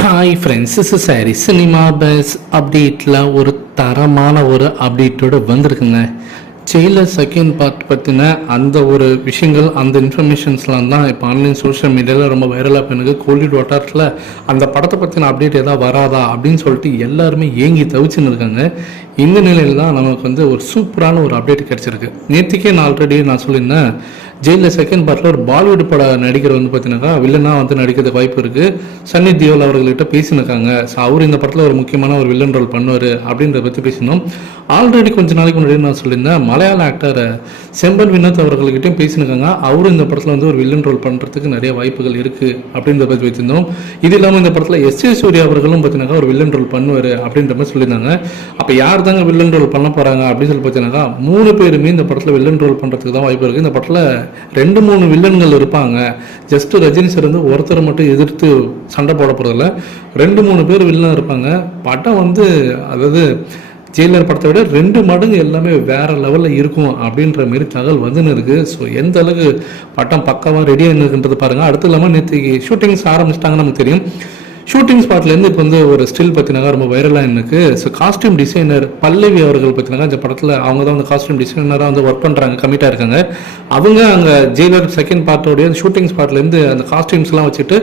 Hi friends, இஸ் சாரி cinema base அப்டேட்டில் ஒரு தரமான ஒரு அப்டேட்டோடு வந்திருக்குங்க. ஜெயிலர் செகண்ட் பார்ட் பற்றின அந்த ஒரு விஷயங்கள், அந்த இன்ஃபர்மேஷன்ஸ்லாம் தான் இப்போ ஆன்லைன் சோஷியல் மீடியாவில் ரொம்ப வைரலாக பண்ணுது. கோலிவுட் வட்டாரத்தில் அந்த படத்தை பற்றின அப்டேட் எதாவது வராதா அப்படின்னு சொல்லிட்டு எல்லாருமே ஏங்கி தவிச்சுன்னு இருக்காங்க. இந்த நிலையில் தான் நமக்கு ஒரு சூப்பரான ஒரு அப்டேட் கிடச்சிருக்கு. நேற்றுக்கே நான் ஆல்ரெடி சொல்லியிருந்தேன், ஜெயிலில் செகண்ட் பார்ட்டில் ஒரு பாலிவுட் பட நடிகர் பார்த்தீங்கன்னாக்கா வில்லனாக நடிக்கிறதுக்கு வாய்ப்பு இருக்குது. சன்னி தியோல் அவர்கள்கிட்ட பேசினிருக்காங்க. ஸோ அவர் இந்த படத்தில் ஒரு முக்கியமான ஒரு வில்லன் ரோல் பண்ணுவார் அப்படின்றத பற்றி பேசினோம். ஆல்ரெடி கொஞ்ச நாளைக்கு முன்னாடி நான் சொல்லியிருந்தேன், மலையாள ஆக்டர் செம்பன் வினோத் அவர்கள்கிட்டையும் பேசினிருக்காங்க. அவரும் இந்த படத்தில் ஒரு வில்லன் ரோல் பண்ணுறதுக்கு நிறைய வாய்ப்புகள் இருக்குது அப்படின்றத பற்றி வச்சிருந்தோம். இது இல்லாமல் இந்த படத்தில் எஸ்.ஏ. சூர்யா அவர்களும் பார்த்தீங்கன்னாக்கா ஒரு வில்லன் ரோல் பண்ணுவார் அப்படின்ற மாதிரி சொல்லியிருந்தாங்க. அப்போ யார் தாங்க வில்லன் ரோல் பண்ண போகிறாங்க அப்படின்னு சொல்லி பார்த்தீங்கன்னாக்கா 3 பேருமே இந்த படத்தில் வில்லன் ரோல் பண்ணுறதுக்கு தான் வாய்ப்பு இருக்குது. இந்த படத்தில் 2-3 வில்லன்கள் இருப்பாங்க. ஜஸ்ட் ரஜினி சார் ஒருத்தரை மட்டும் எதிர்த்து சண்டை போட போகிறதில்ல, 2-3 பேர் வில்லன் இருப்பாங்க. படம் அதாவது ஜெயிலர் படத்தை விட 2 மடங்கு எல்லாமே வேற லெவலில் இருக்கும் அப்படின்ற மாரி தகவல் வந்துன்னு இருக்குது. ஸோ எந்த அளவுக்கு படம் பக்காவாக ரெடியாக இருக்குன்றது பாருங்கள். அடுத்து இல்லாமல் நேற்று ஷூட்டிங்ஸ் ஆரம்பிச்சிட்டாங்கன்னு நமக்கு தெரியும். ஷூட்டிங் ஸ்பாட்லேருந்து இப்போ ஒரு ஸ்டில் பார்த்தினாக்கா ரொம்ப வைரலாக இருக்குது. ஸோ காஸ்டியூம் டிசைனர் பல்லவி அவர்கள் பார்த்தினாக்கா இந்த படத்தில் அவங்க தான் காஸ்டியூம் டிசைனராக ஒர்க் பண்ணுறாங்க, கமிட்டாக இருக்காங்க. அவங்க அங்கே ஜெயிலர் செகண்ட் பார்ட்டோடைய ஷூட்டிங் ஸ்பாட்லேருந்து அந்த காஸ்டியூம்ஸ்லாம் வச்சுட்டு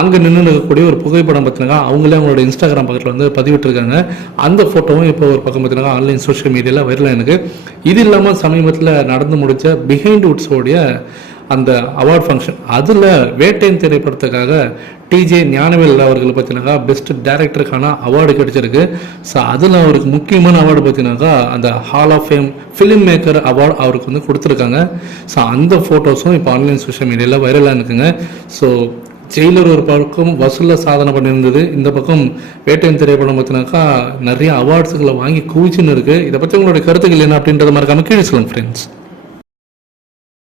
அங்கே நின்று இருக்கக்கூடிய ஒரு புகைப்படம் பார்த்தினாக்கா அவங்களே அவங்களோட இன்ஸ்டாகிராம் பக்கத்தில் பதிவிட்டிருக்காங்க. அந்த ஃபோட்டோவும் இப்போ ஒரு பக்கம் பார்த்தினாக்கா ஆன்லைன் சோஷியல் மீடியாவில் வைரலாக இருக்குது. இது இல்லாமல் சமீபத்தில் நடந்து முடித்த பிஹைண்ட் வுட்ஸோடைய அந்த அவார்ட் ஃபங்க்ஷன், அதில் வேட்டையின் திரைப்படத்துக்காக டிஜே ஞானவேல் அவர்கள் பார்த்தீங்கன்னாக்கா பெஸ்ட் டைரக்டருக்கான அவார்டு கிடைச்சிருக்கு. ஸோ அதில் அவருக்கு முக்கியமான அவார்டு பார்த்தீங்கன்னாக்கா அந்த hall of fame film maker award அவருக்கு கொடுத்துருக்காங்க. ஸோ அந்த ஃபோட்டோஸும் இப்போ ஆன்லைன் சோஷியல் மீடியாவில் வைரலாக இருக்குங்க. ஸோ ஜெயிலர் ஒரு பக்கம் வசூலில் சாதனை பண்ணியிருந்தது, இந்த பக்கம் வேட்டையின் திரைப்படம் பார்த்தீங்கன்னாக்கா நிறைய அவார்ட்ஸுகளை வாங்கி குவிச்சுன்னு இருக்குது. இதை பற்றி உங்களுடைய கருத்துக்கள் என்ன அப்படின்றத மறக்காம கீழே சொல்லுங்கள் ஃப்ரெண்ட்ஸ்.